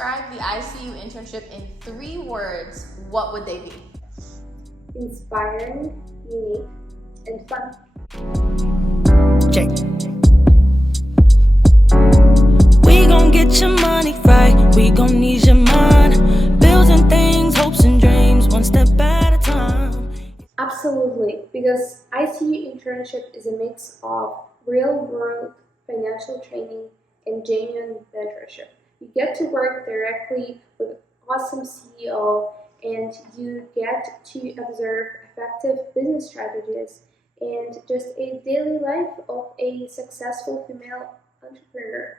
describe the ICU internship in 3 words, what would they be? Inspiring, unique, and fun. Check. We gon' get your money right, we gon' need your mind. Bills and things, hopes and dreams, one step at a time. Absolutely, because ICU internship is a mix of real-world financial training and genuine mentorship. You get to work directly with an awesome CEO, and you get to observe effective business strategies and just a daily life of a successful female entrepreneur.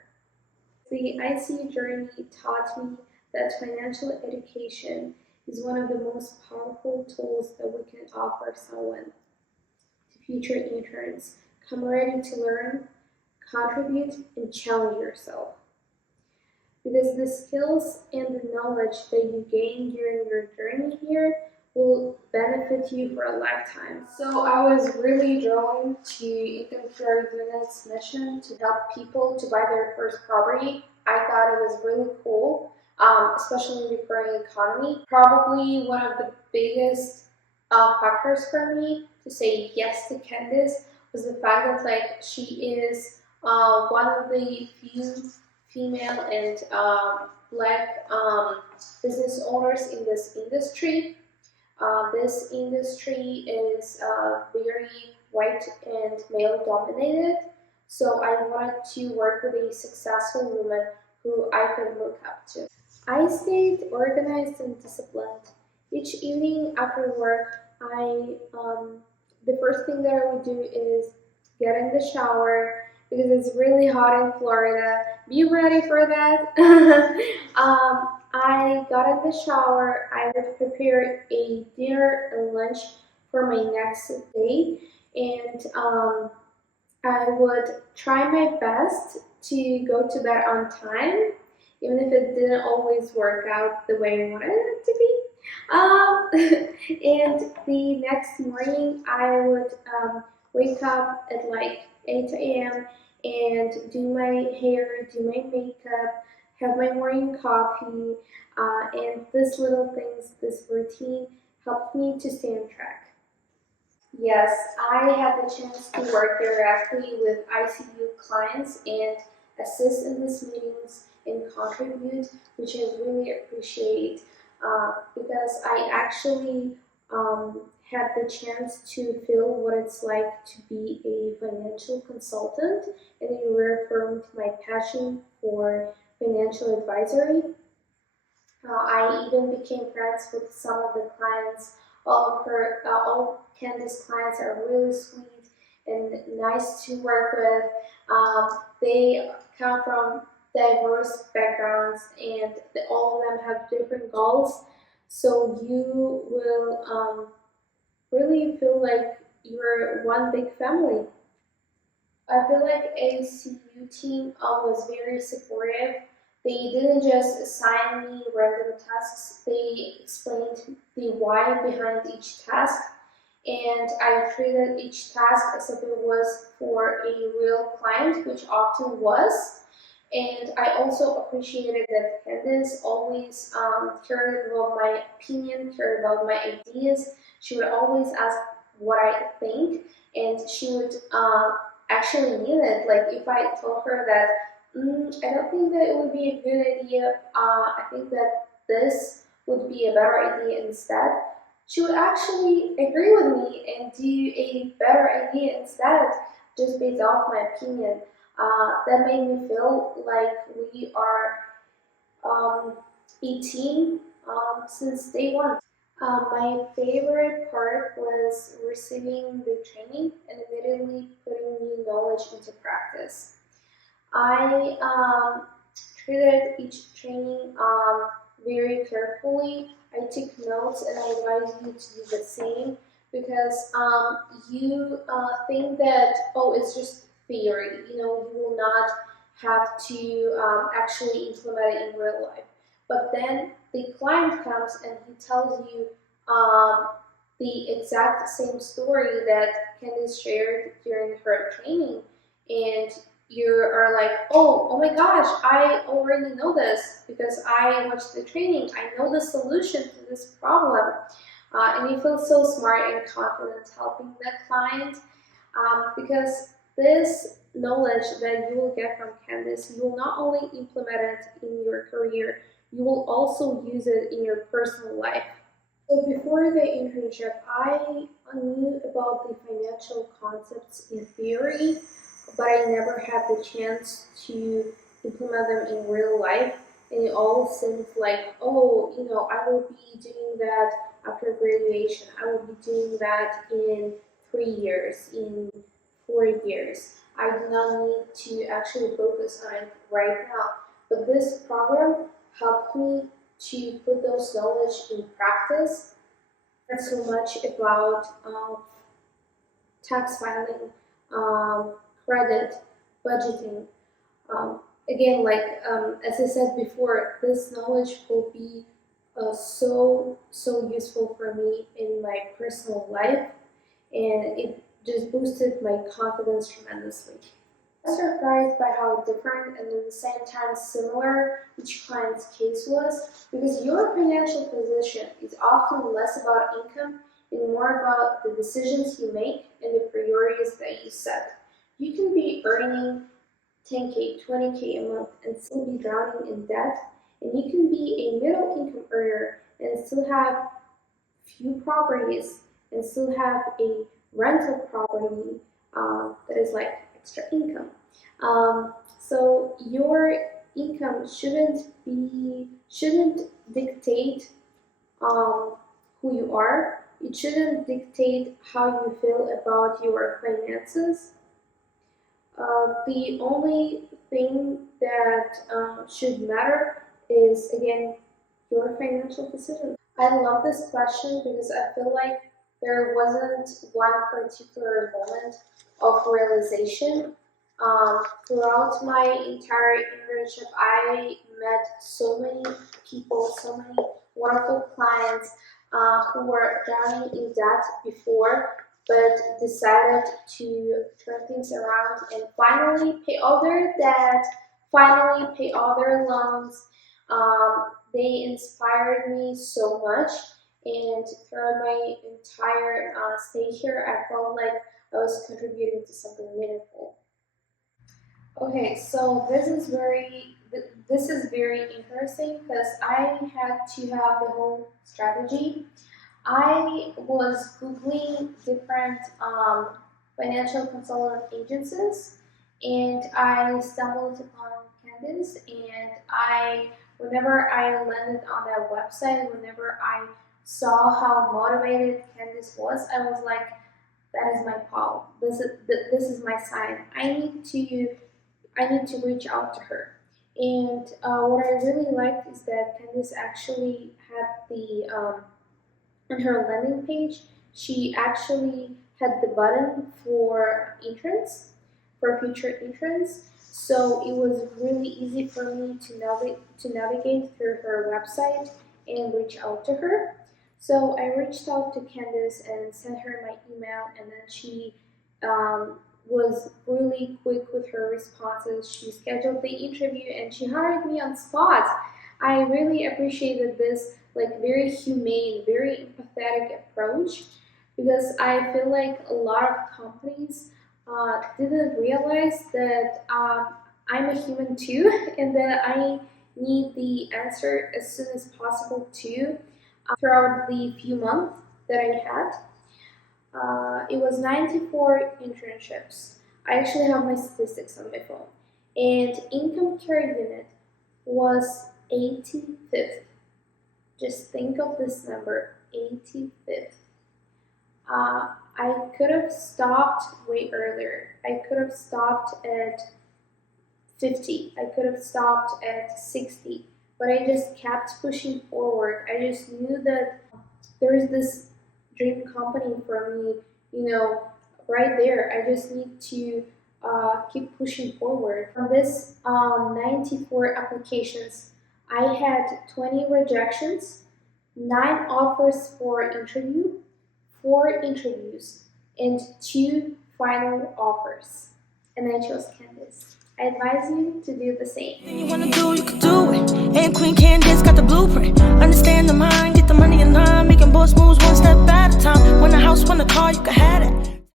The ICU journey taught me that financial education is one of the most powerful tools that we can offer someone. To future interns, come ready to learn, contribute, and challenge yourself. Because the skills and the knowledge that you gain during your journey here will benefit you for a lifetime. So I was really drawn to Internship Unit's mission to help people to buy their first property. I thought it was really cool, especially in the current economy. Probably one of the biggest factors for me to say yes to Candice was the fact that she is one of the few female and black business owners in this industry. This industry is very white and male dominated, so I wanted to work with a successful woman who I could look up to. I stayed organized and disciplined. Each evening after work, the first thing that I would do is get in the shower because it's really hot in Florida. Be ready for that. I got in the shower. I would prepare a dinner and lunch for my next day, and I would try my best to go to bed on time, even if it didn't always work out the way I wanted it to be. And the next morning, I would wake up at 8 a.m. and do my hair, do my makeup, have my morning coffee, and these little things, this routine helped me to stay on track. Yes, I had the chance to work directly with ICU clients and assist in these meetings and contribute, which I really appreciate because I actually had the chance to feel what it's like to be a financial consultant, and it reaffirmed my passion for financial advisory. I even became friends with some of the clients. All Candice clients are really sweet and nice to work with. They come from diverse backgrounds, and all of them have different goals. So you will really feel like you're one big family. I feel like ACU team was very supportive. They didn't just assign me random tasks, they explained the why behind each task, and I treated each task as if it was for a real client, which often was. And I also appreciated that Candace always cared about my opinion, cared about my ideas. She would always ask what I think, and she would actually mean it. Like if I told her that I don't think that it would be a good idea, I think that this would be a better idea instead, she would actually agree with me and do a better idea instead, just based off my opinion. That made me feel like we are a team since day one. My favorite part was receiving the training and immediately putting new knowledge into practice. I treated each training very carefully. I took notes and I advise you to do the same because you think that, oh, it's just theory, you will not have to actually implement it in real life. But then the client comes and he tells you the exact same story that Candice shared during her training, and you are like, oh my gosh, I already know this because I watched the training. I know the solution to this problem. And you feel so smart and confident helping the client because this knowledge that you will get from Candice, you will not only implement it in your career, you will also use it in your personal life. So before the internship, I knew about the financial concepts in theory, but I never had the chance to implement them in real life. And it all seemed like, oh, I will be doing that after graduation. I will be doing that in 3 years, in 4 years. I do not need to actually focus on it right now. But this program helped me to put those knowledge in practice. Not so much about tax filing, credit, budgeting. Again, as I said before, this knowledge will be so useful for me in my personal life, and it just boosted my confidence tremendously. I was surprised by how different and at the same time similar each client's case was, because your financial position is often less about income and more about the decisions you make and the priorities that you set. You can be earning 10K, 20K a month and still be drowning in debt, and you can be a middle income earner and still have few properties and still have a rental property that is like extra income. So your income shouldn't dictate who you are. It shouldn't dictate how you feel about your finances. The only thing that should matter is, again, your financial decision. I love this question because I feel like there wasn't one particular moment of realization. Throughout my entire internship, I met so many people, so many wonderful clients who were drowning in debt before, but decided to turn things around and finally pay all their debt, finally pay all their loans. They inspired me so much, and throughout my entire stay here, I felt like I was contributing to something meaningful. Okay, so this is very interesting because I had to have the whole strategy. I was googling different financial consultant agencies, and I stumbled upon Candice. And whenever I landed on that website, whenever I saw how motivated Candice was, I was like, that is my call. This is my sign. I need to reach out to her. And what I really liked is that Candice actually had on her landing page, she actually had the button for entrance, for future entrance. So it was really easy for me to navigate through her website and reach out to her. So I reached out to Candace and sent her my email, and then she was really quick with her responses. She scheduled the interview and she hired me on spot. I really appreciated this very humane, very empathetic approach, because I feel like a lot of companies didn't realize that I'm a human too, and that I need the answer as soon as possible too. Throughout the few months that I had, it was 94 internships. I actually have my statistics on my phone, and income care unit was 85th. Just think of this number, 85th. I could have stopped way earlier. I could have stopped at 50. I could have stopped at 60. But I just kept pushing forward. I just knew that there is this dream company for me, right there. I just need to keep pushing forward. From this 94 applications, I had 20 rejections, 9 offers for interview, 4 interviews, and 2 final offers. And I chose Candice. I advise you to do the same. You wanna do, you can do it. And Queen Candice got the blueprint.